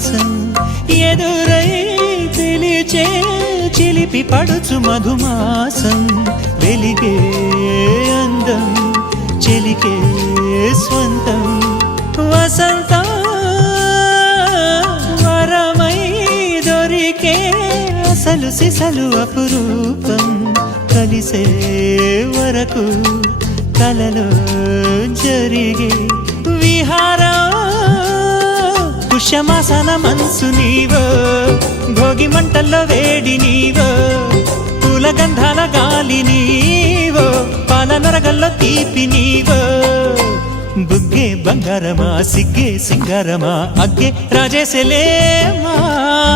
విలాసం ఎదురై పిలిచే చిలిపి పడుచు మధుమాసం వెలిగే అందం చెలికే స్వంతం వసంతం వరమై దొరికే అసలు సిసలు అపురూపం కలిసే వరకు కలలో జరిగే విహారం పుష్యమాసన మనసు నీవో భోగి మంటల్లో వేడి నీవో పూల గంధాల గాలి నీవో పాల నరగల్లో తీపి నీవో బుగ్గే బంగారమా సిగ్గే సింగారమా అగ్గే రాజేసలేమా